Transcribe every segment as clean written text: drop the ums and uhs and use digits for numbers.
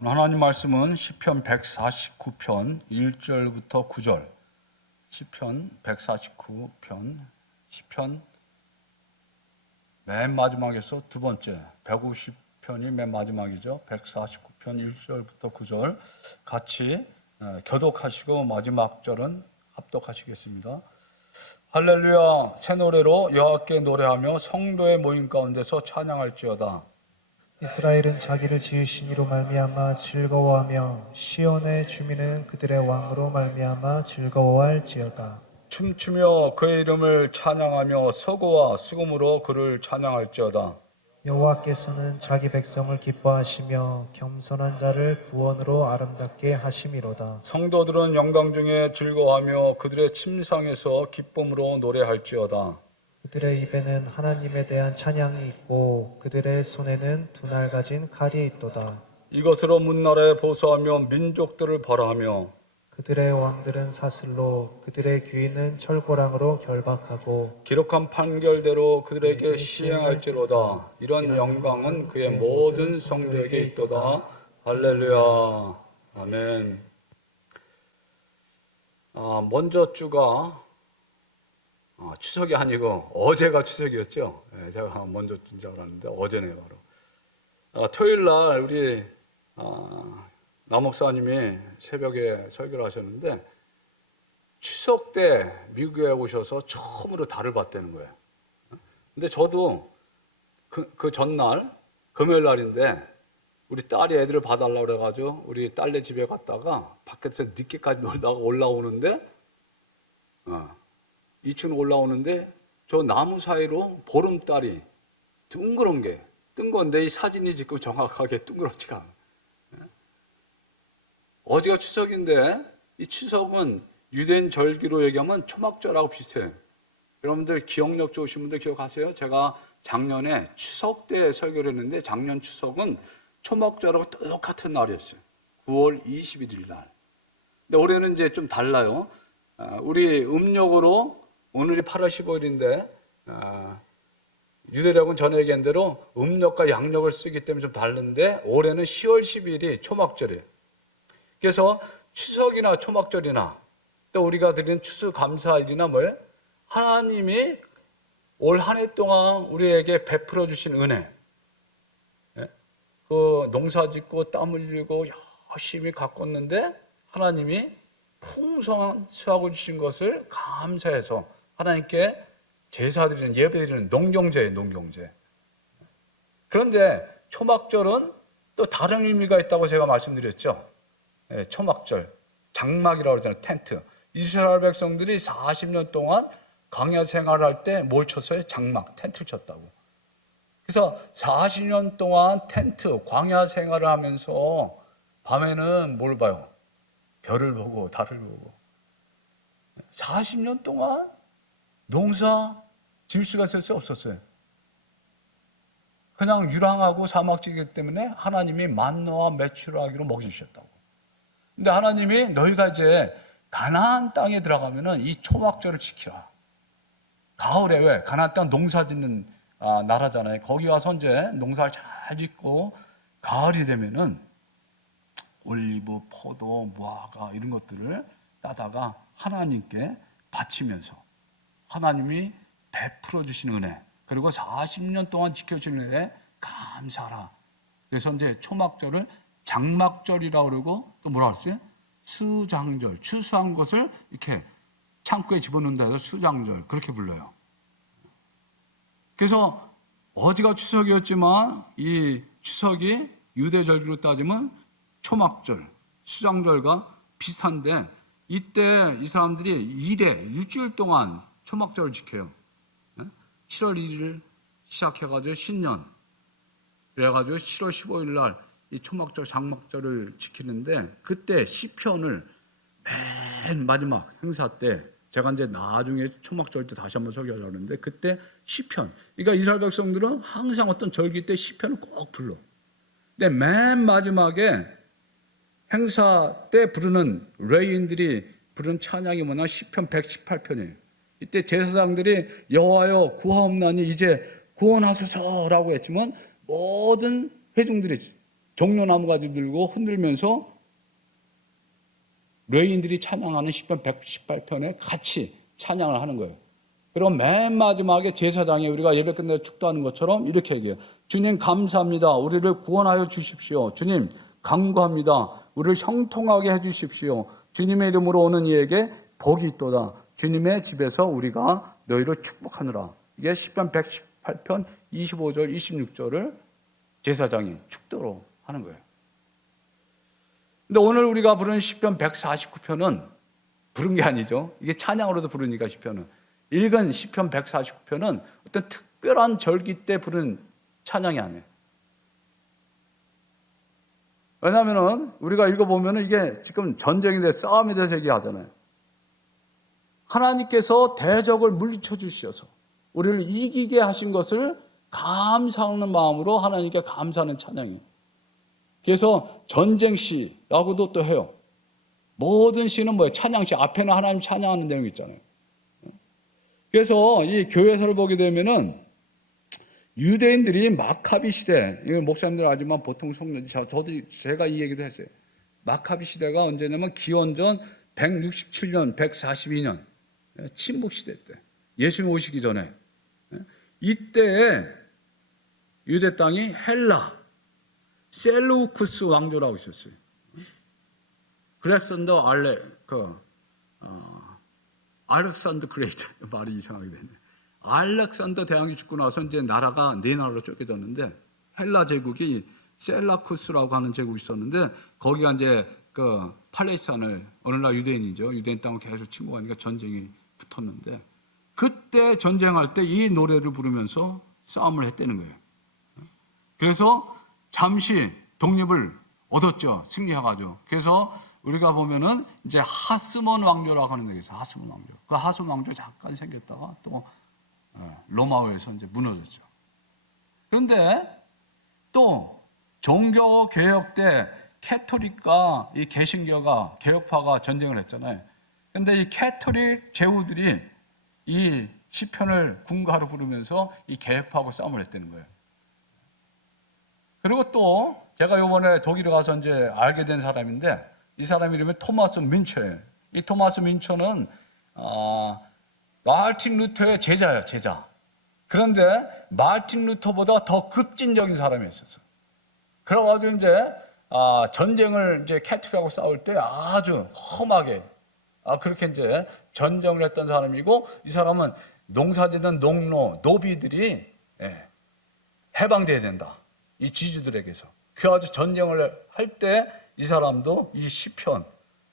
하나님 말씀은 시편 149편 1절부터 9절, 시편 149편, 시편 맨 마지막에서 두 번째, 150편이 맨 마지막이죠. 149편 1절부터 9절 같이 교독하시고 마지막 절은 합독하시겠습니다. 할렐루야, 새 노래로 여호와께 노래하며 성도의 모임 가운데서 찬양할지어다. 이스라엘은 자기를 지으신 이로 말미암아 즐거워하며 시온의 주민은 그들의 왕으로 말미암아 즐거워할지어다. 춤추며 그의 이름을 찬양하며 서고와 수금으로 그를 찬양할지어다. 여호와께서는 자기 백성을 기뻐하시며 겸손한 자를 구원으로 아름답게 하심이로다. 성도들은 영광 중에 즐거워하며 그들의 침상에서 기쁨으로 노래할지어다. 그들의 입에는 하나님에 대한 찬양이 있고 그들의 손에는 두 날 가진 칼이 있도다. 이것으로 문나라에 보소하며 민족들을 벌하며 그들의 왕들은 사슬로 그들의 귀인은 철고랑으로 결박하고 기록한 판결대로 그들에게 시행할지로다. 이런 영광은 그의 모든 성도에게 있도다. 할렐루야. 아멘. 먼저 주가 추석이 아니고 어제가 추석이었죠. 제가 먼저 준 줄 알았는데 어제네 바로. 토요일 날 우리 남 목사님이 새벽에 설교를 하셨는데 추석 때 미국에 오셔서 처음으로 달을 봤다는 거예요. 근데 저도 그 전날 금요일 날인데 우리 딸이 애들을 봐달라고 그래가지고 우리 딸네 집에 갔다가 밖에서 늦게까지 놀다가 올라오는데 2층 올라오는데 저 나무 사이로 보름달이 둥그런 게 뜬 건데 이 사진이 지금 정확하게 둥그렇지가 않아요. 어제가 추석인데 이 추석은 유대인 절기로 얘기하면 초막절하고 비슷해요. 여러분들 기억력 좋으신 분들 기억하세요? 제가 작년에 추석 때 설교를 했는데 작년 추석은 초막절하고 똑같은 날이었어요. 9월 21일 날. 근데 올해는 이제 좀 달라요. 우리 음력으로 오늘이 8월 15일인데 유대력은 전에 얘기한 대로 음력과 양력을 쓰기 때문에 좀 다른데 올해는 10월 10일이 초막절이에요. 그래서 추석이나 초막절이나 또 우리가 드리는 추수감사일이나 뭐예요? 하나님이 올 한 해 동안 우리에게 베풀어 주신 은혜, 그 농사 짓고 땀 흘리고 열심히 가꿨는데 하나님이 풍성한 수확을 주신 것을 감사해서 하나님께 제사드리는 예배드리는 농경제예요. 농경제. 그런데 초막절은 또 다른 의미가 있다고 제가 말씀드렸죠. 초막절, 장막이라고 그러잖아요. 텐트. 이스라엘 백성들이 40년 동안 광야 생활할 때 뭘 쳤어요? 장막, 텐트를 쳤다고. 그래서 40년 동안 텐트, 광야 생활을 하면서 밤에는 뭘 봐요? 별을 보고 달을 보고. 40년 동안 농사 지을 수가 있었어요? 없었어요? 그냥 유랑하고 사막지기 때문에 하나님이 만나와 메추라기로 먹여주셨다고. 근데 하나님이 너희가 이제 가나안 땅에 들어가면은 이 초막절을 지키라. 가을에 왜? 가나안 땅 농사 짓는 나라잖아요. 거기 와서 이제 농사를 잘 짓고 가을이 되면은 올리브, 포도, 무화과 이런 것들을 따다가 하나님께 바치면서 하나님이 베풀어 주신 은혜, 그리고 40년 동안 지켜주신 은혜에 감사하라. 그래서 이제 초막절을 장막절이라고 그러고 또 뭐라 그랬어요? 수장절, 추수한 것을 이렇게 창고에 집어넣는다 해서 수장절 그렇게 불러요. 그래서 어제가 추석이었지만 이 추석이 유대절기로 따지면 초막절, 수장절과 비슷한데 이때 이 사람들이 일주일 동안 초막절을 지켜요. 7월 1일 시작해가지고 신년, 그래가지고 7월 15일 날 이 초막절, 장막절을 지키는데 그때 시편을 맨 마지막 행사 때 제가 이제 나중에 초막절 때 다시 한번 설교하려고 하는데 그때 시편, 그러니까 이스라엘 백성들은 항상 어떤 절기 때 시편을 꼭 불러. 근데 맨 마지막에 행사 때 부르는 레위인들이 부르는 찬양이 뭐냐? 시편 118편이에요. 이때 제사장들이 여호와여 구하옵나니 이제 구원하소서라고 했지만 모든 회중들이 종려나무 가지 들고 흔들면서 레위인들이 찬양하는 시편 118편에 같이 찬양을 하는 거예요. 그리고 맨 마지막에 제사장이 우리가 예배 끝내고 축도하는 것처럼 이렇게 얘기해요. 주님 감사합니다. 우리를 구원하여 주십시오. 주님 간구합니다. 우리를 형통하게 해 주십시오. 주님의 이름으로 오는 이에게 복이 있도다. 주님의 집에서 우리가 너희를 축복하느라. 이게 시편 118편 25절 26절을 제사장이 축도로 하는 거예요. 근데 오늘 우리가 부르는 시편 149편은 부른 게 아니죠. 이게 찬양으로도 부르니까 시편은. 읽은 시편 149편은 어떤 특별한 절기 때 부른 찬양이 아니에요. 왜냐하면 우리가 읽어보면 이게 지금 전쟁인데 싸움에 대해서 얘기하잖아요. 하나님께서 대적을 물리쳐 주셔서 우리를 이기게 하신 것을 감사하는 마음으로 하나님께 감사하는 찬양이에요. 그래서 전쟁시라고도 또 해요. 모든 시는 뭐예요? 찬양시. 앞에는 하나님 찬양하는 내용이 있잖아요. 그래서 이 교회서를 보게 되면은 유대인들이 마카비 시대, 이거 목사님들 알지만 보통 제가 이 얘기도 했어요. 마카비 시대가 언제냐면 기원전 167년, 142년 침묵 시대 때, 예수님 오시기 전에 이때에 유대 땅이 헬라 셀루쿠스 왕조라고 있었어요. 그렉산더 알렉산더 그레이트 말이 이상하게 되네. 알렉산더 대왕이 죽고 나서 이제 나라가 네 나라로 쪼개졌는데 헬라 제국이 셀라쿠스라고 하는 제국이 있었는데 거기가 이제 그 팔레스타인을 오늘날 유대인이죠. 유대인 땅을 계속 침공하니까 전쟁이 붙었는데 그때 전쟁할 때 이 노래를 부르면서 싸움을 했다는 거예요. 그래서 잠시 독립을 얻었죠. 승리해가지고. 그래서 우리가 보면은 이제 하스몬 왕조라고 하는 데 있어요. 하스몬 왕조. 그 하스몬 왕조 잠깐 생겼다가 또 로마에서 이제 무너졌죠. 그런데 또 종교 개혁 때 캐토릭과 이 개신교가 개혁파가 전쟁을 했잖아요. 그런데 이 캐토릭 제후들이 이 시편을 군가로 부르면서 이 개혁파하고 싸움을 했다는 거예요. 그리고 또 제가 이번에 독일에 가서 이제 알게 된 사람인데 이 사람 이름이 토마스 민초예요. 이 토마스 민초는 마르틴 루터의 제자예요, 제자. 그런데 마르틴 루터보다 더 급진적인 사람이었어요. 그래가지고 이제 전쟁을 이제 캐토릭하고 싸울 때 아주 험하게 그렇게 이제 전쟁을 했던 사람이고 이 사람은 농사짓는 농노, 노비들이 해방돼야 된다. 이 지주들에게서. 그래가지고 전쟁을 할 때 이 사람도 이 시편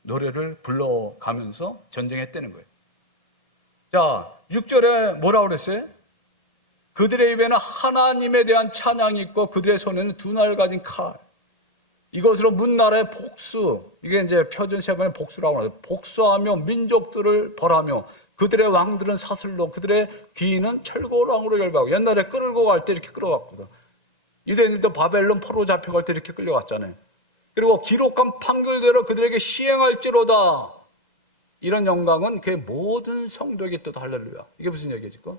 노래를 불러가면서 전쟁했다는 거예요. 자, 6절에 뭐라고 그랬어요? 그들의 입에는 하나님에 대한 찬양이 있고 그들의 손에는 두 날 가진 칼. 이것으로 문나라의 복수, 이게 이제 표준 세번의 복수라고 하죠. 복수하며 민족들을 벌하며 그들의 왕들은 사슬로 그들의 귀인은 철골왕으로 열방하고 옛날에 끌고 갈 때 이렇게 끌어갔거든. 유대인들도 바벨론 포로 잡혀갈 때 이렇게 끌려갔잖아요. 그리고 기록한 판결대로 그들에게 시행할지로다. 이런 영광은 그 모든 성도에게 또 할렐루야. 이게 무슨 얘기지 지금?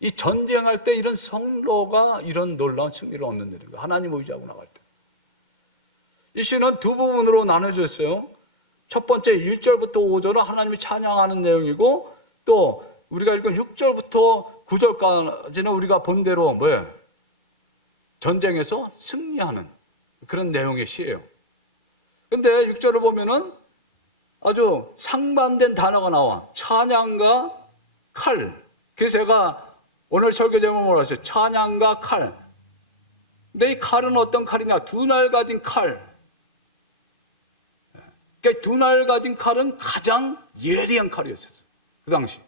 이 전쟁할 때 이런 성도가 이런 놀라운 승리를 얻는다는 거예요. 하나님 의지하고 나갈 때. 이 시는 두 부분으로 나눠져 있어요. 첫 번째 1절부터 5절은 하나님이 찬양하는 내용이고 또 우리가 읽은 6절부터 9절까지는 우리가 본 대로 뭐예요? 전쟁에서 승리하는 그런 내용의 시예요. 근데 6절을 보면은 아주 상반된 단어가 나와. 찬양과 칼. 그래서 제가 오늘 설교 제목으로 했어요. 찬양과 칼. 근데 이 칼은 어떤 칼이냐? 두 날 가진 칼. 그러니까 두 날 가진 칼은 가장 예리한 칼이었어요. 그 당시.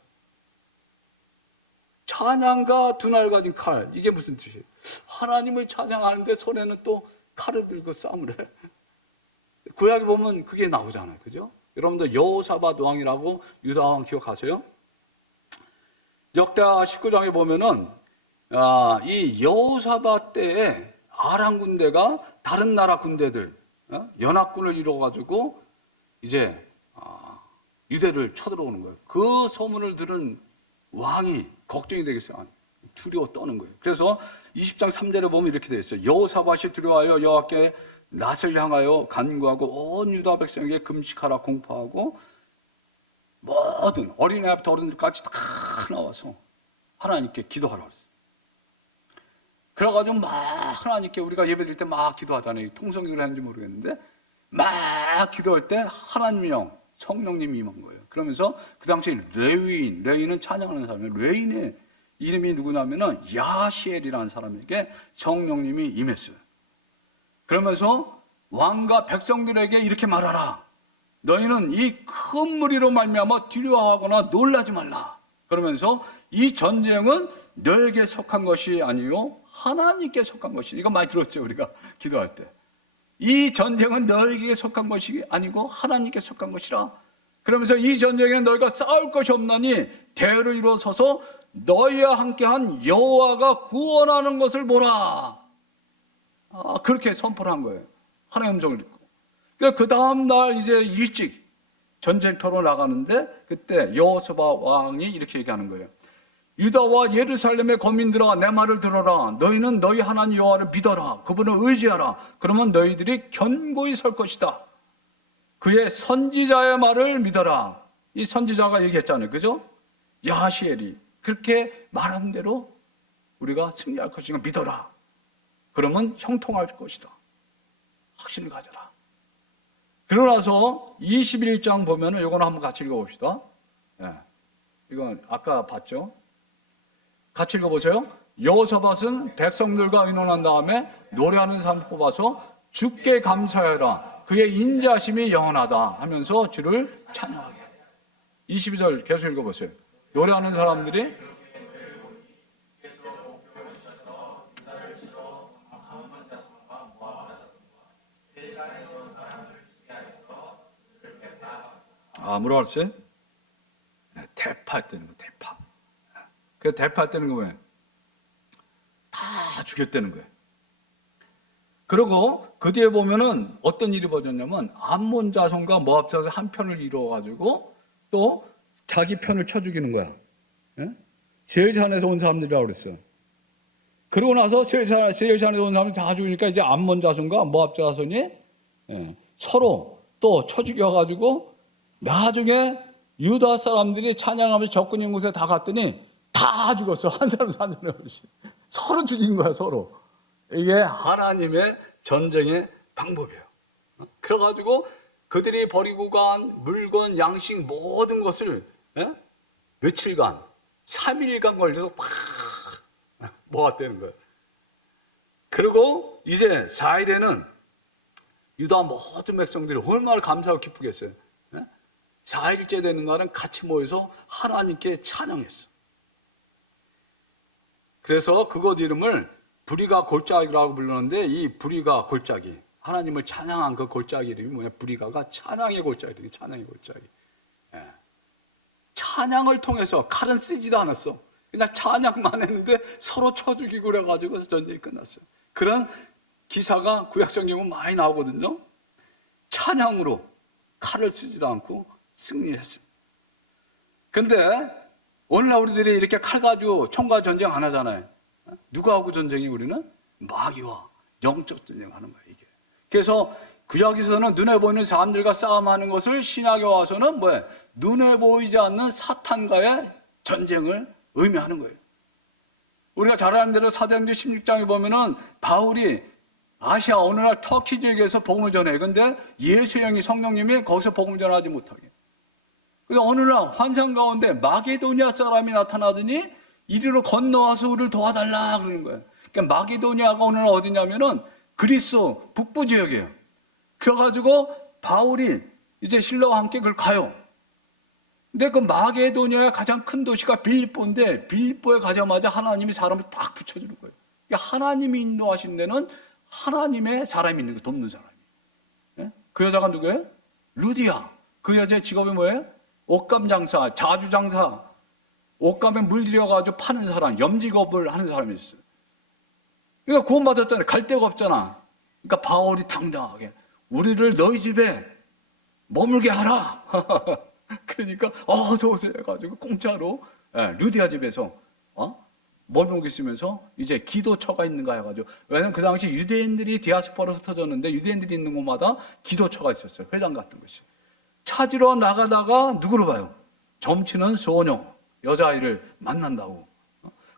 찬양과 두 날 가진 칼. 이게 무슨 뜻이에요? 하나님을 찬양하는데 손에는 또 칼을 들고 싸움을 해. 구약에 보면 그게 나오잖아요. 그죠? 여러분들 여호사밧 왕이라고 유다 왕 기억하세요? 역대하 19장에 보면은 이 여호사밧 때에 아람 군대가 다른 나라 군대들 연합군을 이루어가지고 이제 유대를 쳐들어오는 거예요. 그 소문을 들은 왕이 걱정이 되겠어요. 두려워 떠는 거예요. 그래서 20장 3절에 보면 이렇게 되어 있어요. 여호사밧이 두려워하여 여호와께 낯을 향하여 간구하고 온 유다 백성에게 금식하라 공포하고 모든 어린애부터 어른들까지 다 나와서 하나님께 기도하라 그랬어요. 그래가지고 막 하나님께 우리가 예배 드릴 때 막 기도하잖아요. 통성기를 했는지 모르겠는데 막 기도할 때 하나님의 영, 성령님이 임한 거예요. 그러면서 그 당시 레위인은 찬양하는 사람이에요. 레위인의 이름이 누구냐면은 야시엘이라는 사람에게 성령님이 임했어요. 그러면서 왕과 백성들에게 이렇게 말하라. 너희는 이 큰 무리로 말미암아 두려워하거나 놀라지 말라. 그러면서 이 전쟁은 너에게 속한 것이 아니요 하나님께 속한 것이. 이거 많이 들었죠, 우리가 기도할 때. 이 전쟁은 너에게 속한 것이 아니고 하나님께 속한 것이라. 그러면서 이 전쟁에는 너희가 싸울 것이 없나니 대를 일어서서 너희와 함께한 여호와가 구원하는 것을 보라. 그렇게 선포를 한 거예요. 하나님의 음성을 듣고. 그 다음 날 이제 일찍 전쟁터로 나가는데 그때 여호사밧 왕이 이렇게 얘기하는 거예요. 유다와 예루살렘의 거민들아 내 말을 들어라. 너희는 너희 하나님 여호와를 믿어라. 그분을 의지하라. 그러면 너희들이 견고히 설 것이다. 그의 선지자의 말을 믿어라. 이 선지자가 얘기했잖아요. 그죠? 야시엘이 그렇게 말한 대로 우리가 승리할 것이니까 믿어라. 그러면 형통할 것이다. 확신을 가져라. 그러고 나서 21장 보면은 이거는 한번 같이 읽어봅시다. 예. 이건 아까 봤죠? 같이 읽어보세요. 여호사밧은 백성들과 의논한 다음에 노래하는 사람 뽑아서 주께 감사해라. 그의 인자심이 영원하다 하면서 주를 찬양하게. 22절 계속 읽어보세요. 노래하는 사람들이 뭐라고 했어요? 대파했다는 거, 대파. 그 대파했다는 거 뭐예요? 다 죽였다는 거예요. 그리고 그 뒤에 보면은 어떤 일이 벌어졌냐면 암몬 자손과 모압 자손 한 편을 이루어가지고 또 자기 편을 쳐 죽이는 거야. 예? 세일산에서 온 사람들이라고 그랬어요. 그러고 나서 세일산에서 온 사람들이 다 죽으니까 이제 암몬 자손과 모압 자손이 서로 또 쳐 죽여가지고 나중에 유다 사람들이 찬양하면서 적군 있는 곳에 다 갔더니 다 죽었어. 한 사람 없이. 서로 죽인 거야, 서로. 이게 하나님의 전쟁의 방법이에요. 그래가지고 그들이 버리고 간 물건, 양식 모든 것을 며칠간, 3일간 걸려서 다 모았다는 거예요. 그리고 이제 4일에는 유다 모든 백성들이 얼마나 감사하고 기쁘겠어요. 4일째 되는 날은 같이 모여서 하나님께 찬양했어. 그래서 그것 이름을 부리가 골짜기라고 불렀는데 이 부리가 골짜기, 하나님을 찬양한 그 골짜기 이름이 뭐냐? 부리가가 찬양의 골짜기, 찬양의 골짜기. 찬양을 통해서 칼은 쓰지도 않았어. 그냥 찬양만 했는데 서로 쳐 죽이고 그래가지고 전쟁이 끝났어요. 그런 기사가 구약성경에 많이 나오거든요. 찬양으로 칼을 쓰지도 않고 승리했어요. 근데 오늘날 우리들이 이렇게 칼 가지고 총과 전쟁 안 하잖아요. 누구하고 전쟁이? 우리는 마귀와 영적 전쟁을 하는 거예요, 이게. 그래서 구약에서는 눈에 보이는 사람들과 싸움하는 것을 신약에 와서는 뭐예요? 눈에 보이지 않는 사탄과의 전쟁을 의미하는 거예요. 우리가 잘 아는 대로 사도행전 16장에 보면은 바울이 아시아 오늘날 터키 지역에서 복음을 전해요. 근데 예수의 영이 성령님이 거기서 복음을 전하지 못하게. 그래서 어느 날 환상 가운데 마게도니아 사람이 나타나더니 이리로 건너와서 우리를 도와달라 그러는 거예요. 그러니까 마게도니아가 오늘 어디냐면은 그리스 북부 지역이에요. 그래가지고 바울이 이제 신라와 함께 그걸 가요. 근데 그 마게도니아의 가장 큰 도시가 빌립보인데 빌립보에 가자마자 하나님이 사람을 딱 붙여주는 거예요. 그러니까 하나님이 인도하신 데는 하나님의 사람이 있는 거예요. 돕는 사람이. 그 여자가 누구예요? 루디아. 그 여자의 직업이 뭐예요? 옷감 장사, 자주 장사. 옷감에 물들여가지고 파는 사람, 염직업을 하는 사람이 있어요. 그러니까 구원받았잖아요. 갈 데가 없잖아. 그러니까 바울이 당당하게 우리를 너희 집에 머물게 하라. 그러니까 어서 오세요 해가지고 공짜로 루디아 집에서 머리목이 있으면서 이제 기도처가 있는가 해가지고, 왜냐면 그 당시 유대인들이 디아스포라로 흩어졌는데 유대인들이 있는 곳마다 기도처가 있었어요. 회당 같은 것이. 찾으러 나가다가 누구를 봐요? 점치는 소녀, 여자아이를 만난다고.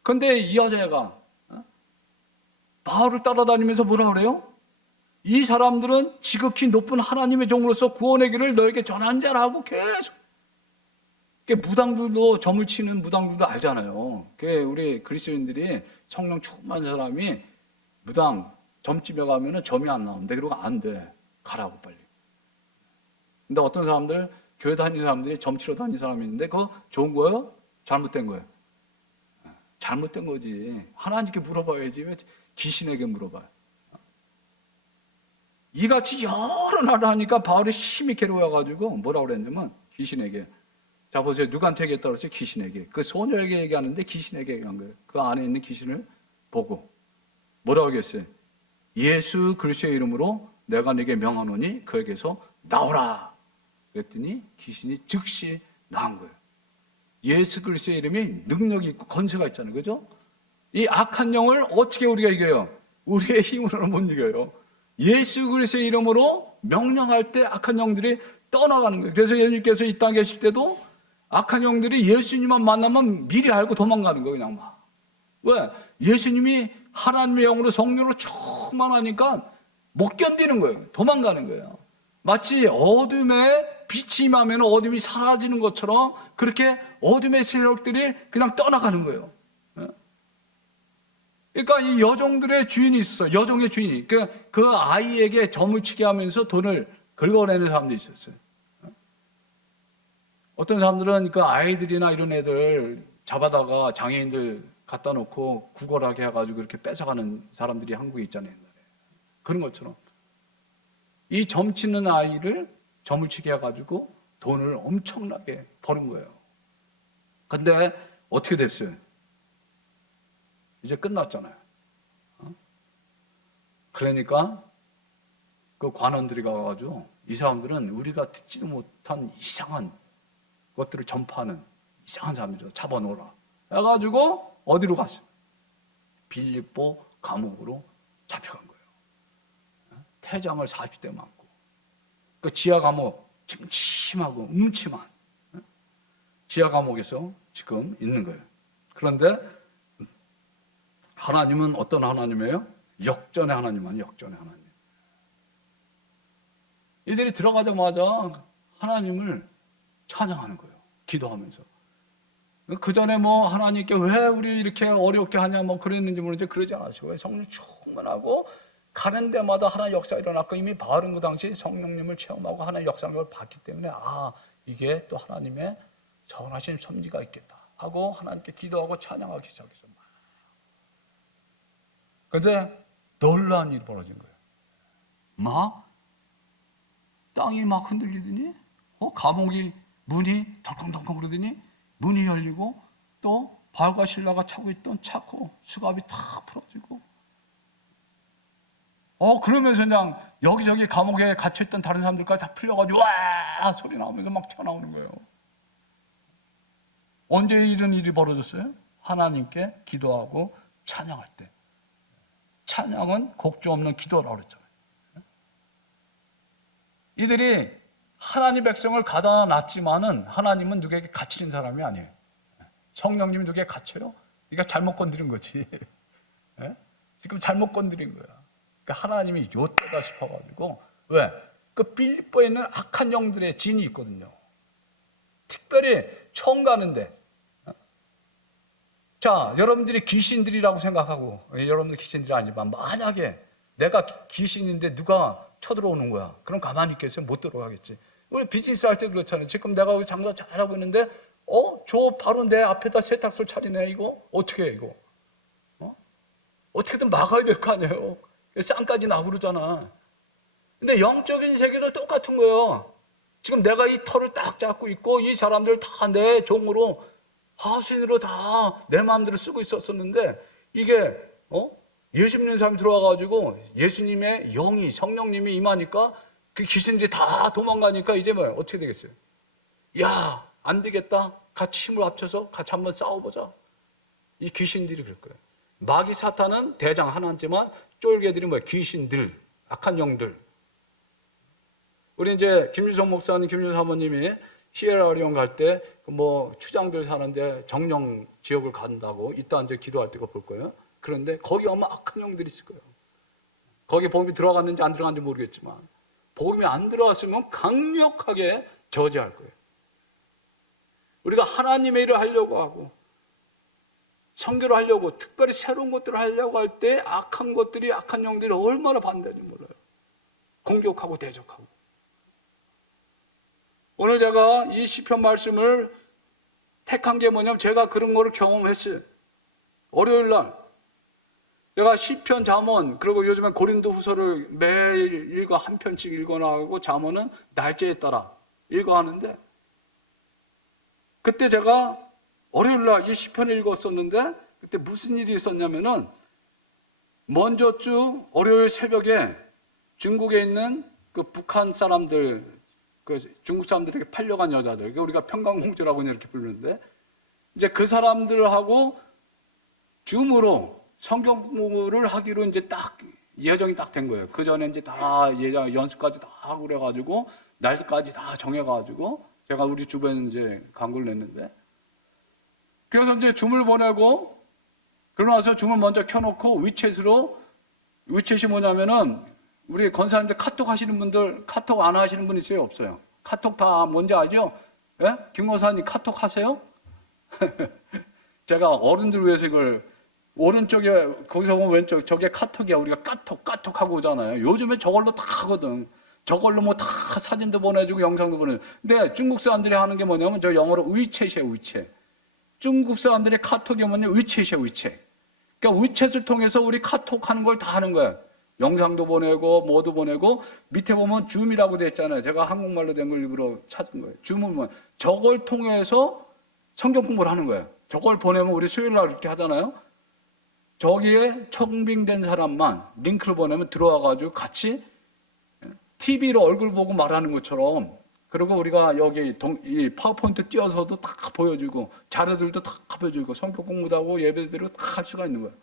근데 이 여자애가 바울을 따라다니면서 뭐라 그래요? 이 사람들은 지극히 높은 하나님의 종으로서 구원의 길을 너에게 전한 자라고 계속. 무당들도 점을 치는 무당들도 알잖아요. 우리 그리스도인들이 성령 충만한 사람이 무당 점집에 가면은 점이 안 나오는데 그러고 안 돼. 가라고 빨리. 근데 어떤 사람들 교회 다니는 사람들이 점 치러 다니는 사람이 있는데 그거 좋은 거예요? 잘못된 거예요? 잘못된 거지. 하나님께 물어봐야지 왜 귀신에게 물어봐요? 이같이 여러 나라 하니까 바울이 심히 괴로워가지고 뭐라고 그랬냐면 귀신에게, 자 보세요, 누구한테 얘기했다고 그랬어요? 귀신에게. 그 소녀에게 얘기하는데 귀신에게 얘기한 거예요. 그 안에 있는 귀신을 보고 뭐라고 하겠어요? 예수 그리스도의 이름으로 내가 네게 명하노니 그에게서 나오라. 그랬더니 귀신이 즉시 나온 거예요. 예수 그리스도의 이름이 능력이 있고 건세가 있잖아요. 그죠? 이 악한 영을 어떻게 우리가 이겨요? 우리의 힘으로는 못 이겨요. 예수 그리스도의 이름으로 명령할 때 악한 영들이 떠나가는 거예요. 그래서 예수님께서 이 땅에 계실 때도 악한 영들이 예수님만 만나면 미리 알고 도망가는 거예요. 그냥 막. 왜? 예수님이 하나님의 영으로 성령으로 충만하니까 못 견디는 거예요. 도망가는 거예요. 마치 어둠에 빛이 임하면 어둠이 사라지는 것처럼 그렇게 어둠의 세력들이 그냥 떠나가는 거예요. 그러니까 이 여종들의 주인이 있었어요. 여종의 주인이. 그 아이에게 점을 치게 하면서 돈을 긁어내는 사람도 있었어요. 어떤 사람들은 그 아이들이나 이런 애들 잡아다가 장애인들 갖다 놓고 구걸하게 해가지고 이렇게 뺏어가는 사람들이 한국에 있잖아요. 옛날에. 그런 것처럼. 이 점 치는 아이를 점을 치게 해가지고 돈을 엄청나게 버는 거예요. 근데 어떻게 됐어요? 이제 끝났잖아요. 그러니까 그 관원들이 가가지고 이 사람들은 우리가 듣지도 못한 이상한 것들을 전파하는 이상한 사람들을 잡아놓으라 해가지고 어디로 갔어요? 빌립보 감옥으로 잡혀간 거예요. 태장을 40대 맞고 그 지하 감옥 침침하고 음침한 지하 감옥에서 지금 있는 거예요. 그런데 하나님은 어떤 하나님이에요? 역전의 하나님 아니에요? 역전의 하나님. 이들이 들어가자마자 하나님을 찬양하는 거예요. 기도하면서. 그 전에 뭐 하나님께 왜 우리 이렇게 어렵게 하냐 뭐 그랬는지 모르는데 그러지 않으시고 성령 충만하고 가는 데마다 하나의 역사가 일어났고 이미 바울은 그 당시 성령님을 체험하고 하나의 역사를 봤기 때문에 이게 또 하나님의 선하신 섭리가 있겠다 하고 하나님께 기도하고 찬양하기 시작했어요. 그런데 놀라운 일이 벌어진 거예요. 막 땅이 막 흔들리더니 감옥이 문이 덜컹덜컹 그러더니 문이 열리고 또 바울과 실라가 차고 있던 차고 수갑이 탁 풀어지고 그러면서 그냥 여기저기 감옥에 갇혀있던 다른 사람들까지 다 풀려가지고 와 소리 나오면서 막 튀어나오는 거예요. 언제 이런 일이 벌어졌어요? 하나님께 기도하고 찬양할 때. 찬양은 곡조 없는 기도라고 그랬잖아요. 이들이 하나님 백성을 가다 놨지만은 하나님은 누구에게 갇히는 사람이 아니에요. 성령님이 누구에게 갇혀요? 그러니까 잘못 건드린 거지. 지금 잘못 건드린 거야. 그러니까 하나님이 요때다 싶어가지고 왜? 그 빌립보에 있는 악한 영들의 진이 있거든요. 특별히 처음 가는데 자, 여러분들이 귀신들이라고 생각하고 여러분들 귀신들이 아니지만 만약에 내가 귀신인데 누가 쳐들어오는 거야. 그럼 가만히 있겠어요? 못 들어가겠지. 우리 비즈니스 할 때도 그렇잖아요. 지금 내가 여기 장사 잘하고 있는데 저 바로 내 앞에다 세탁소를 차리네. 이거 어떻게 해 이거? 어떻게든 막아야 될 거 아니에요. 쌍까지 나고 그러잖아. 근데 영적인 세계도 똑같은 거예요. 지금 내가 이 털을 딱 잡고 있고 이 사람들 다 내 종으로 하수인으로 다 내 마음대로 쓰고 있었었는데 이게 예수 믿는 사람이 들어와가지고 예수님의 영이 성령님이 임하니까 그 귀신들이 다 도망가니까 이제 뭐예요? 어떻게 되겠어요? 야, 안 되겠다. 같이 힘을 합쳐서 같이 한번 싸워보자. 이 귀신들이 그럴 거예요. 마귀 사탄은 대장 하나지만 쫄개들이 뭐야? 귀신들, 악한 영들. 우리 이제 김유성 목사님, 김유성 사모님이 시에라리온 갈 때 뭐 추장들 사는데 정령 지역을 간다고 이따 이제 기도할 때가 볼 거예요. 그런데 거기 아마 악한 영들이 있을 거예요. 거기 복음이 들어갔는지 안 들어갔는지 모르겠지만 복음이 안 들어왔으면 강력하게 저지할 거예요. 우리가 하나님의 일을 하려고 하고 선교를 하려고 특별히 새로운 것들을 하려고 할 때 악한 것들이, 악한 영들이 얼마나 반대하는지 몰라요. 공격하고 대적하고. 오늘 제가 이 시편 말씀을 택한 게 뭐냐면 제가 그런 거를 경험했어요. 월요일 날 제가 시편, 잠언, 그리고 요즘엔 고린도 후서를 매일 읽어 한 편씩 읽어나가고 잠언은 날짜에 따라 읽어 하는데 그때 제가 월요일 날 이 시편을 읽었었는데 그때 무슨 일이 있었냐면은 먼저 주 월요일 새벽에 중국에 있는 그 북한 사람들, 그 중국 사람들에게 팔려간 여자들, 우리가 평강공주라고 이렇게 부르는데 이제 그 사람들하고 줌으로 성경 공부를 하기로 이제 딱 예정이 딱 된 거예요. 그 전에 이제 다 예정 연습까지 다 하고 그래가지고 날짜까지 다 정해가지고 제가 우리 주변에 이제 광고를 냈는데 그래서 이제 줌을 보내고 그러고 나서 줌을 먼저 켜놓고 위챗이 뭐냐면은 우리 권사님들 카톡 하시는 분들 카톡 안 하시는 분 있어요? 없어요? 카톡 다 뭔지 알죠? 예? 김 권사님 카톡 하세요? 제가 어른들 위해서 이걸 오른쪽에 거기서 보면 왼쪽 저게 카톡이야. 우리가 카톡 하고 오잖아요. 요즘에 저걸로 다 하거든. 저걸로 뭐 다 사진도 보내주고 영상도 보내주고. 근데 중국 사람들이 하는 게 뭐냐면 저 영어로 위챗이에요. 위챗. 중국 사람들의 카톡이 뭐냐면 위챗이에요. 위챗. 그러니까 위챗을 통해서 우리 카톡 하는 걸 다 하는 거예요. 영상도 보내고 뭐도 보내고 밑에 보면 줌이라고 돼 있잖아요. 제가 한국말로 된 걸 일부러 찾은 거예요. 줌은 뭐 저걸 통해서 성경 공부를 하는 거예요. 저걸 보내면 우리 수요일 날 이렇게 하잖아요. 저기에 청빙된 사람만 링크를 보내면 들어와가지고 같이 TV로 얼굴 보고 말하는 것처럼 그리고 우리가 여기 이 파워포인트 띄워서도 다 보여주고 자료들도 다 보여주고 성경 공부도 하고 예배들도 다 할 수가 있는 거예요.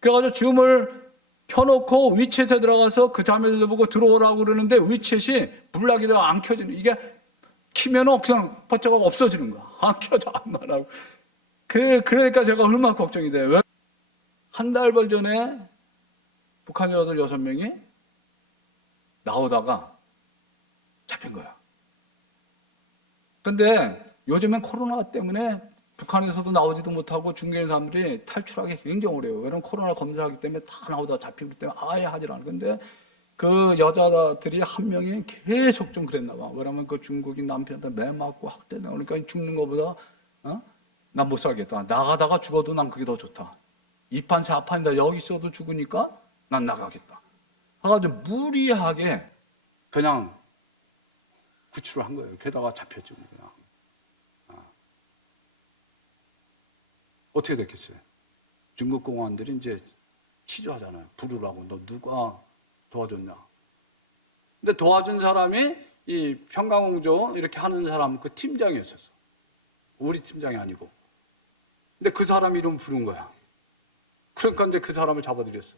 그래가지고 줌을 켜놓고 위챗에 들어가서 그 자매들도 보고 들어오라고 그러는데 위챗이 불나게 되어 안 켜지는 이게 키면은 그냥 버쩍하고 없어지는 거야. 안 켜져 안 말하고. 그러니까 제가 얼마나 걱정이 돼요. 왜? 한 달 반 전에 북한 여자들 6명이 나오다가 잡힌 거야. 근데 요즘엔 코로나 때문에 북한에서도 나오지도 못하고 중국인 사람들이 탈출하기 굉장히 어려워요. 왜냐면 코로나 검사하기 때문에 다 나오다가 잡히기 때문에 아예 하질 않아요. 근데 그 여자들이 한 명이 계속 좀 그랬나 봐. 왜냐면 그 중국인 남편한테 매 맞고 학대 나오니까 죽는 것보다 난 못 살겠다. 나가다가 죽어도 난 그게 더 좋다. 2판 4판이다. 여기 있어도 죽으니까 난 나가겠다. 해가지고 무리하게 그냥 구출을 한 거예요. 게다가 잡혔죠. 그냥. 어떻게 됐겠어요? 중국 공안들이 이제 취조하잖아요. 부르라고. 너 누가 도와줬냐? 근데 도와준 사람이 이 평강공조 이렇게 하는 사람 그 팀장이었었어. 우리 팀장이 아니고. 근데 그 사람 이름 부른 거야. 그러니까 이제 그 사람을 잡아들였어.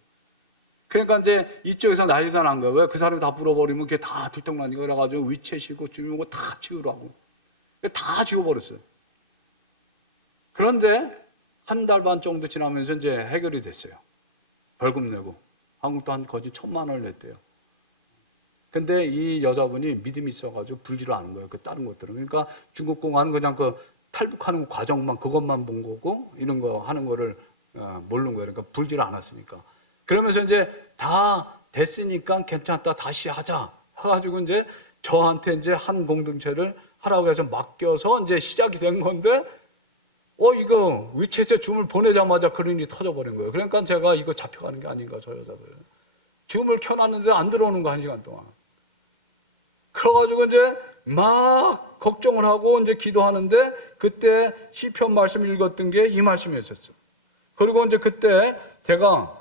그러니까 이제 이쪽에서 난리가 난 거야. 왜? 그 사람이 다 불어버리면 그게 다 들통나니까 그래가지고 위챗이고 줌이고 다 지우라고. 다 지워버렸어요. 그런데 한 달 반 정도 지나면서 이제 해결이 됐어요. 벌금 내고. 한국도 한 거의 1,000만 원을 냈대요. 근데 이 여자분이 믿음이 있어가지고 불지를 않은 거예요. 그 다른 것들은. 그러니까 중국 공안은 그냥 그 탈북하는 과정만, 그것만 본 거고, 이런 거 하는 거를 모르는 거예요. 그러니까 불지를 않았으니까. 그러면서 이제 다 됐으니까 괜찮다. 다시 하자. 해가지고 이제 저한테 이제 한 공동체를 하라고 해서 맡겨서 이제 시작이 된 건데, 이거 위챗에 줌을 보내자마자 그런 일이 터져버린 거예요. 그러니까 제가 이거 잡혀가는 게 아닌가, 저 여자들. 줌을 켜놨는데 안 들어오는 거 1시간 동안. 그래가지고 이제 막 걱정을 하고 이제 기도하는데 그때 시편 말씀 읽었던 게 이 말씀이었었어. 그리고 이제 그때 제가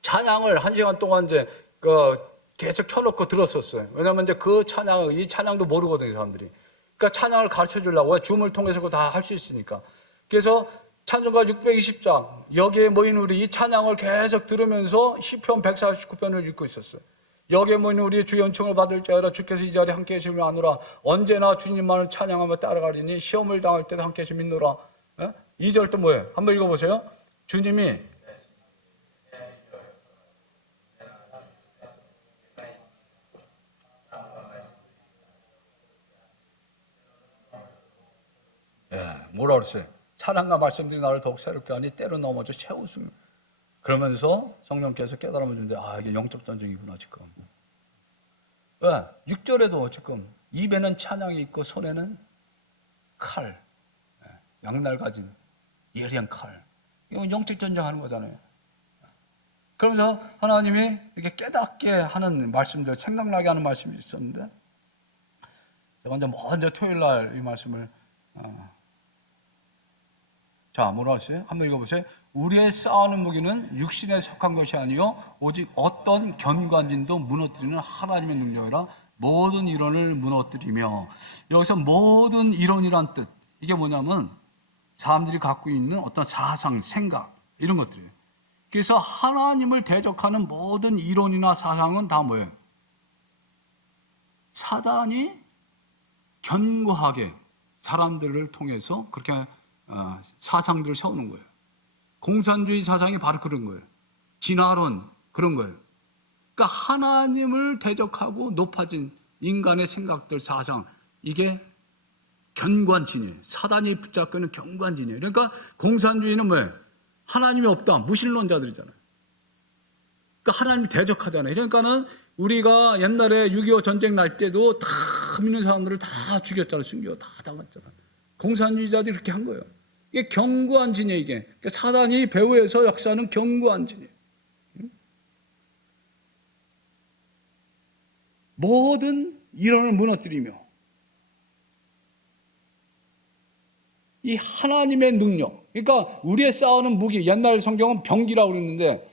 찬양을 1시간 동안 이제 계속 켜놓고 들었었어요. 왜냐면 이제 이 찬양도 모르거든요, 사람들이. 그러니까 찬양을 가르쳐 주려고 줌을 통해서 그거 다 할 수 있으니까. 그래서 찬송가 620장 여기에 모인 우리 이 찬양을 계속 들으면서 시편 149편을 읽고 있었어요. 여기에 모인 우리 주의 은총을 받을 자여라 주께서 이 자리에 함께 계심을 아노라 언제나 주님만을 찬양하며 따라가리니 시험을 당할 때도 함께 계심 믿노라. 2절 또 뭐예요? 한번 읽어보세요. 주님이 뭐라 그랬어요? 찬양과 말씀들이 나를 더욱 새롭게 하니 때로 넘어져 채우승. 그러면서 성령께서 깨달음을 주는데 이게 영적 전쟁이구나 지금. 왜? 6절에도 지금 입에는 찬양이 있고 손에는 칼, 양날 가진 예리한 칼. 이건 영적 전쟁하는 거잖아요. 그러면서 하나님이 이렇게 깨닫게 하는 말씀들, 생각나게 하는 말씀이 있었는데 제가 먼저 토요일 날 이 말씀을 자, 뭐라 하세요? 한번 읽어보세요. 우리의 싸우는 무기는 육신에 속한 것이 아니요 오직 어떤 견관진도 무너뜨리는 하나님의 능력이라 모든 이론을 무너뜨리며. 여기서 모든 이론이란 뜻, 이게 뭐냐면 사람들이 갖고 있는 어떤 사상, 생각 이런 것들이에요. 그래서 하나님을 대적하는 모든 이론이나 사상은 다 뭐예요? 사단이 견고하게 사람들을 통해서 그렇게 사상들을 세우는 거예요. 공산주의 사상이 바로 그런 거예요. 진화론 그런 거예요. 그러니까 하나님을 대적하고 높아진 인간의 생각들, 사상, 이게 견관진이에요. 사단이 붙잡고 있는 견관진이에요. 그러니까 공산주의는 뭐예요? 하나님이 없다, 무신론자들이잖아요. 그러니까 하나님이 대적하잖아요. 그러니까는 우리가 옛날에 6.25 전쟁 날 때도 다 믿는 사람들을 다 죽였잖아요. 숨겨 다 당했잖아요. 공산주의자들이 그렇게 한 거예요. 이게 견고한 진이에요. 이게 그러니까 사단이 배후에서 역사하는 견고한 진이에요. 모든 이론을 무너뜨리며 이 하나님의 능력, 그러니까 우리의 싸우는 무기, 옛날 성경은 병기라고 그랬는데,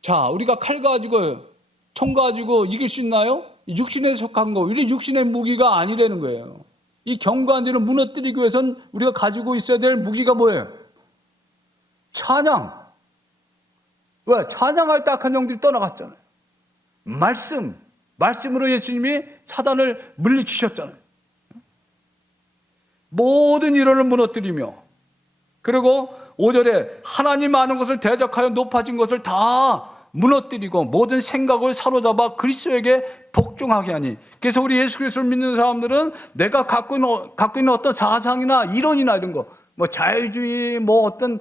자, 우리가 칼 가지고 총 가지고 이길 수 있나요? 육신에 속한 거, 우리 육신의 무기가 아니라는 거예요. 이 견고한지를 무너뜨리기 위해서는 우리가 가지고 있어야 될 무기가 뭐예요? 찬양. 왜? 찬양할 때 악한 영들이 떠나갔잖아요. 말씀으로 예수님이 사단을 물리치셨잖아요. 모든 이론을 무너뜨리며, 그리고 5절에 하나님 아는 것을 대적하여 높아진 것을 다 무너뜨리고 모든 생각을 사로잡아 그리스도에게 복종하게 하니. 그래서 우리 예수 그리스도를 믿는 사람들은 내가 갖고 있는 어떤 사상이나 이론이나 이런 거, 뭐 자유주의, 뭐 어떤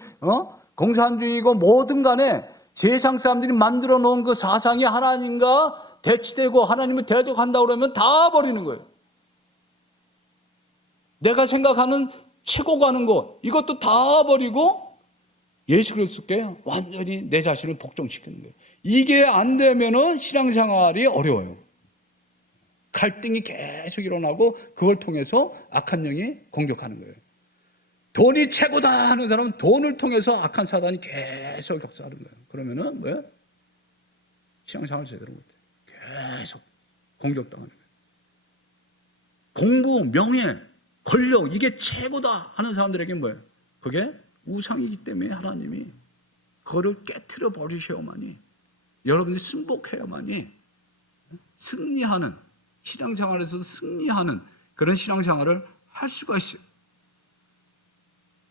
공산주의고 뭐든 간에 세상 사람들이 만들어 놓은 그 사상이 하나님과 대치되고 하나님을 대적한다고 그러면 다 버리는 거예요. 내가 생각하는 최고 가는 것, 이것도 다 버리고 예수 그리스도께 완전히 내 자신을 복종시키는 거예요. 이게 안 되면은 신앙생활이 어려워요. 갈등이 계속 일어나고 그걸 통해서 악한 영이 공격하는 거예요. 돈이 최고다 하는 사람은 돈을 통해서 악한 사단이 계속 역사하는 거예요. 그러면은 뭐예요? 신앙생활 제대로 못해요. 계속 공격당하는 거예요. 공부, 명예, 권력, 이게 최고다 하는 사람들에게 뭐예요? 그게 우상이기 때문에 하나님이 그거를 깨트려 버리셔야만이, 여러분들이 승복해야만이 승리하는, 신앙생활에서도 승리하는 그런 신앙생활을 할 수가 있어요.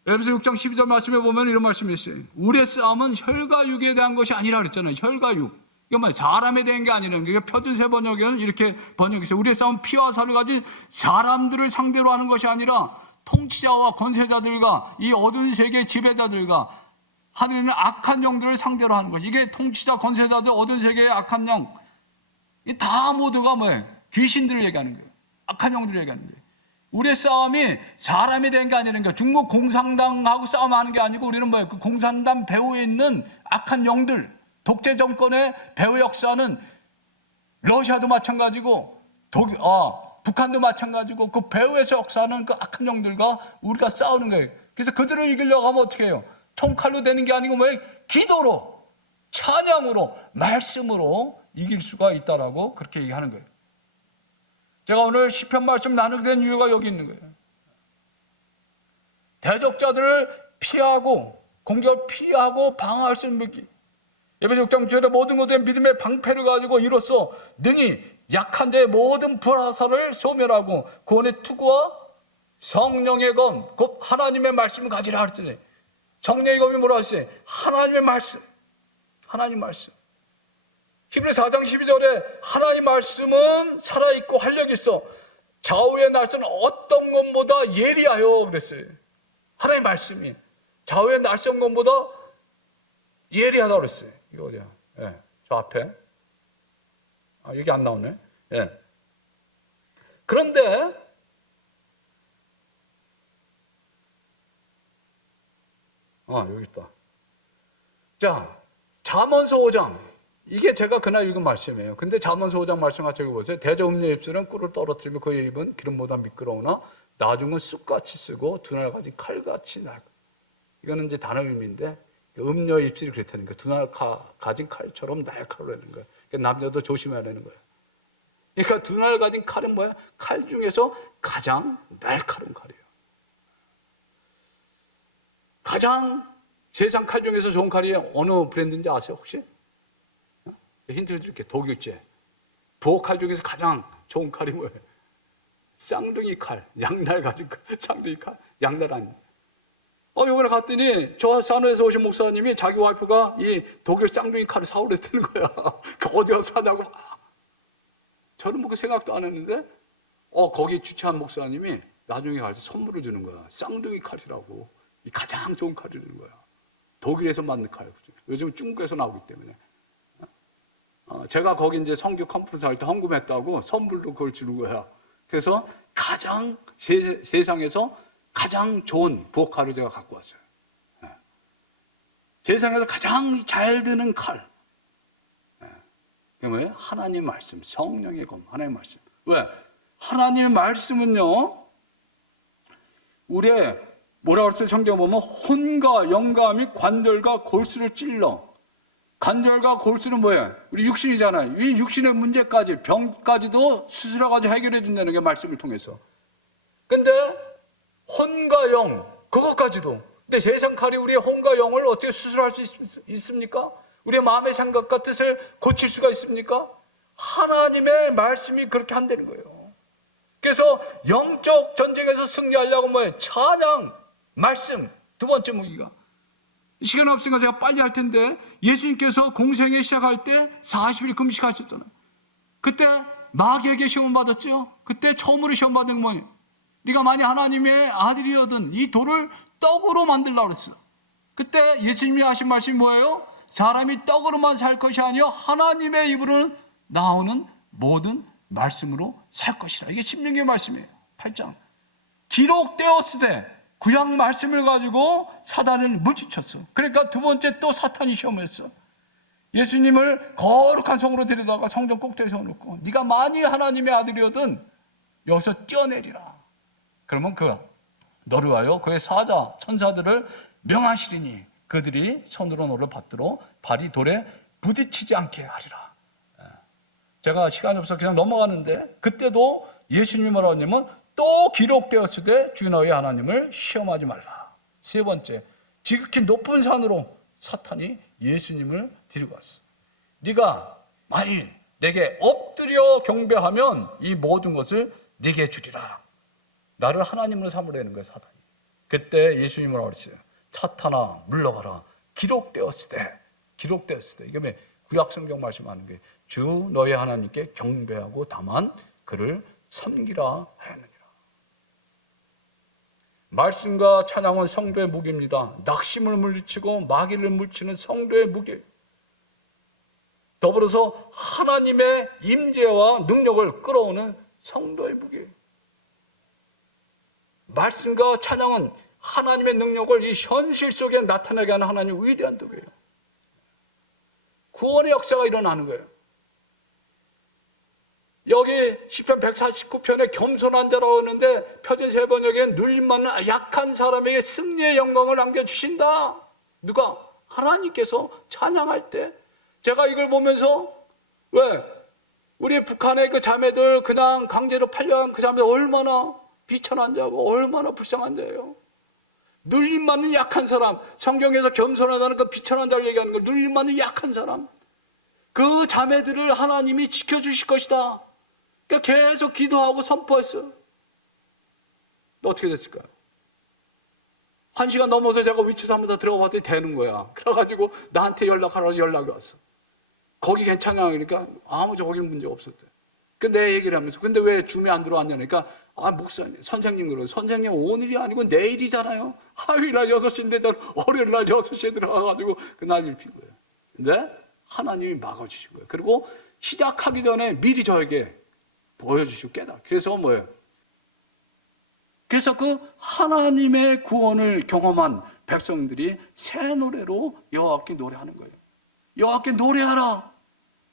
에베소 6장 12절 말씀에 보면 이런 말씀이 있어요. 우리의 싸움은 혈과 육에 대한 것이 아니라 그랬잖아요. 혈과 육. 이게 뭐예요? 사람에 대한 게 아니라는 게, 표준세 번역에는 이렇게 번역했어요. 우리의 싸움은 피와 살을 가진 사람들을 상대로 하는 것이 아니라 통치자와 권세자들과 이 어두운 세계의 지배자들과 하늘에 있는 악한 영들을 상대로 하는 것이. 이게 통치자, 권세자들, 어두운 세계의 악한 영, 이 다 모두가 뭐예요? 귀신들을 얘기하는 거예요. 악한 영들을 얘기하는 거예요. 우리의 싸움이 사람에 대한 게 아니라는 거예요. 중국 공산당하고 싸움하는 게 아니고 우리는 뭐예요? 그 공산당 배후에 있는 악한 영들, 독재 정권의 배후 역사는 러시아도 마찬가지고 북한도 마찬가지고 그 배후에서 역사하는 그 악한 영들과 우리가 싸우는 거예요. 그래서 그들을 이기려고 하면 어떻게 해요? 총칼로 되는 게 아니고 뭐예요? 기도로, 찬양으로, 말씀으로 이길 수가 있다라고 그렇게 얘기하는 거예요. 제가 오늘 시편 말씀 나누게 된 이유가 여기 있는 거예요. 대적자들을 피하고 공격을 피하고 방어할 수 있는 무기. 에베소 6장 9절에 모든 것에 믿음의 방패를 가지고 이로써 능히 약한 자의 모든 불화살을 소멸하고 구원의 투구와 성령의 검, 곧 하나님의 말씀을 가지라 하랬더니 성령의 검이 뭐라 하시지? 하나님의 말씀. 하나님 말씀. 히브리서 4장 12절에 하나님 말씀은 살아있고 활력이 있어 좌우의 날선 어떤 것보다 예리하여 그랬어요. 하나님 말씀이 좌우의 날선 것보다 예리하다고 그랬어요. 이거 어디야? 예, 저 앞에. 여기 안 나오네. 예. 그런데 여기 있다. 자, 잠언서 5장. 이게 제가 그날 읽은 말씀이에요. 근데 잠언서 5장 말씀 같이 읽어보세요. 대저음녀 입술은 꿀을 떨어뜨리며 그의 입은 기름보다 미끄러우나 나중은 쑥같이 쓰고 두 날 가진 칼같이 날. 이거는 이제 단어 의미인데 음녀 입술이 그렇다는 거예요. 두 날 가진 칼처럼 날카로우라는 거예요. 그러니까 남자도 조심해야 되는 거예요. 그러니까 두 날 가진 칼은 뭐야? 칼 중에서 가장 날카로운 칼이에요. 가장 세상 칼 중에서 좋은 칼이 어느 브랜드인지 아세요 혹시? 힌트를 드릴게요. 독일제. 부엌 칼 중에서 가장 좋은 칼이 뭐예요? 쌍둥이 칼. 양날 가진 칼. 쌍둥이 칼. 양날 아닙니다. 요번에 갔더니 저 산에서 오신 목사님이 자기 와이프가 이 독일 쌍둥이 칼을 사오랬다는 거야. 어디 가서 사냐고. 저는 뭐 그 생각도 안 했는데 거기 주최한 목사님이 나중에 갈 때 선물을 주는 거야. 쌍둥이 칼이라고. 이 가장 좋은 칼을 주는 거야. 독일에서 만든 칼. 요즘 중국에서 나오기 때문에. 제가 거기 이제 성교 컨퍼런스 할 때 헌금했다고 선물로 그걸 주는 거야. 그래서 가장 세상에서 가장 좋은 부엌 칼을 제가 갖고 왔어요. 세상에서 가장 잘 드는 칼. 그게 뭐예요? 하나님 말씀, 성령의 검, 하나님 말씀. 왜? 하나님의 말씀은요, 우리의 뭐라고 했어요? 성경 보면 혼과 영과 및 관절과 골수를 찔러. 관절과 골수는 뭐예요? 우리 육신이잖아요. 이 육신의 문제까지 병까지도 수술해가지고 해결해 준다는 게 말씀을 통해서. 근데 혼과 영 그것까지도. 근데 세상 칼이 우리의 혼과 영을 어떻게 수술할 수 있습니까? 우리의 마음의 생각과 뜻을 고칠 수가 있습니까? 하나님의 말씀이 그렇게 한다는 거예요. 그래서 영적 전쟁에서 승리하려고 뭐예요? 찬양, 말씀. 두 번째 무기가. 시간 없으니까 제가 빨리 할 텐데 예수님께서 공생애 시작할 때 40일 금식하셨잖아요. 그때 마귀에게 시험 받았죠. 그때 처음으로 시험 받은 게 뭐예요? 네가 만약 하나님의 아들이거든 이 돌을 떡으로 만들라고 그랬어. 그때 예수님이 하신 말씀이 뭐예요? 사람이 떡으로만 살 것이 아니요 하나님의 입으로 나오는 모든 말씀으로 살 것이라. 이게 신명기의 말씀이에요. 8장. 기록되었으되 구약 말씀을 가지고 사단을 물리쳤어. 그러니까 두 번째 또 사탄이 시험했어. 예수님을 거룩한 성으로 데려다가 성전 꼭대기에 세워놓고 네가 만일 하나님의 아들이거든 여기서 뛰어내리라. 그러면 너를 위하여 그의 사자 천사들을 명하시리니 그들이 손으로 너를 받들어 발이 돌에 부딪히지 않게 하리라. 제가 시간이 없어서 그냥 넘어가는데 그때도 예수님이 뭐라고 하냐면 또 기록되었을 때 주 너희 하나님을 시험하지 말라. 세 번째, 지극히 높은 산으로 사탄이 예수님을 데리고 왔어. 네가 만일 내게 엎드려 경배하면 이 모든 것을 네게 주리라. 나를 하나님으로 삼으려는 거예요, 사탄이. 그때 예수님이 뭐라고 그랬어요? 사탄아 물러가라. 기록되었을 때. 이게 왜 구약 성경 말씀하는 게 주 너희 하나님께 경배하고 다만 그를 섬기라 하였느니라. 말씀과 찬양은 성도의 무기입니다. 낙심을 물리치고 마귀를 물리치는 성도의 무기. 더불어서 하나님의 임재와 능력을 끌어오는 성도의 무기. 말씀과 찬양은 하나님의 능력을 이 현실 속에 나타나게 하는 하나님의 위대한 도구예요. 구원의 역사가 일어나는 거예요. 여기 시편 149편에 겸손한 자라고 하는데 표준 세번역에 눌림받는 약한 사람에게 승리의 영광을 안겨주신다. 누가? 하나님께서 찬양할 때. 제가 이걸 보면서 왜? 우리 북한의 그 자매들 그냥 강제로 팔려간 그 자매 얼마나 비천한 자고 얼마나 불쌍한 자예요. 눌림받는 약한 사람, 성경에서 겸손하다는 거 비천한다고 얘기하는 거, 눌림받는 약한 사람, 그 자매들을 하나님이 지켜주실 것이다. 그러니까 계속 기도하고 선포했어요. 어떻게 됐을까요? 1시간 넘어서 제가 위치사 한번 더 들어가 봤더니 되는 거야. 그래가지고 나한테 연락하라고 연락이 왔어. 거기 괜찮냐? 그러니까 아무 거기는 문제 없었대. 그 내 얘기를 하면서 근데 왜 줌에 안 들어왔냐? 그러니까 목사님, 선생님 그러고 선생님 오늘이 아니고 내일이잖아요. 화요일날 6시인데 저 월요일날 6시에 들어가가지고 그날 일핀 거예요. 근데 하나님이 막아주신 거예요. 그리고 시작하기 전에 미리 저에게 보여주시고 깨달아. 그래서 뭐예요? 그래서 그 하나님의 구원을 경험한 백성들이 새 노래로 여호와께 노래하는 거예요. 여호와께 노래하라.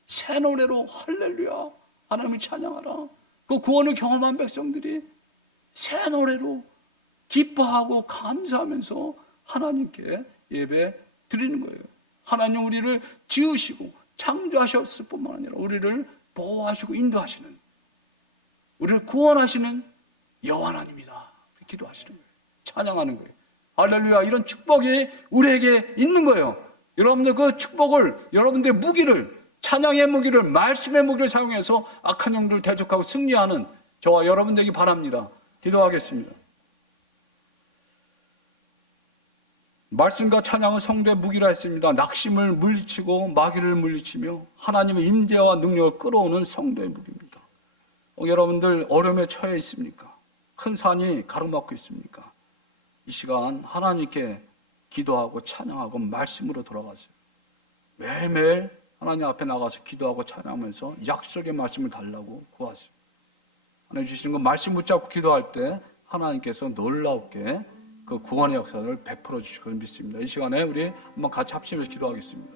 새 노래로 할렐루야. 하나님을 찬양하라. 그 구원을 경험한 백성들이 새 노래로 기뻐하고 감사하면서 하나님께 예배 드리는 거예요. 하나님 우리를 지으시고 창조하셨을 뿐만 아니라 우리를 보호하시고 인도하시는, 우리를 구원하시는 여호와 하나님이다. 기도하시는 거예요. 찬양하는 거예요. 할렐루야. 이런 축복이 우리에게 있는 거예요. 여러분들 그 축복을, 여러분들의 무기를, 찬양의 무기를, 말씀의 무기를 사용해서 악한 영들을 대적하고 승리하는 저와 여러분 되기 바랍니다. 기도하겠습니다. 말씀과 찬양은 성도의 무기라 했습니다. 낙심을 물리치고 마귀를 물리치며 하나님의 임재와 능력을 끌어오는 성도의 무기입니다. 여러분들 어려움에 처해 있습니까? 큰 산이 가로막고 있습니까? 이 시간 하나님께 기도하고 찬양하고 말씀으로 돌아가세요. 매일매일 하나님 앞에 나가서 기도하고 찬양하면서 약속의 말씀을 달라고 구하세요. 하나님 주시는 거 말씀 붙잡고 기도할 때 하나님께서 놀랍게 그 구원의 역사를 베풀어 주실 것을 믿습니다. 이 시간에 우리 한번 같이 합심해서 기도하겠습니다.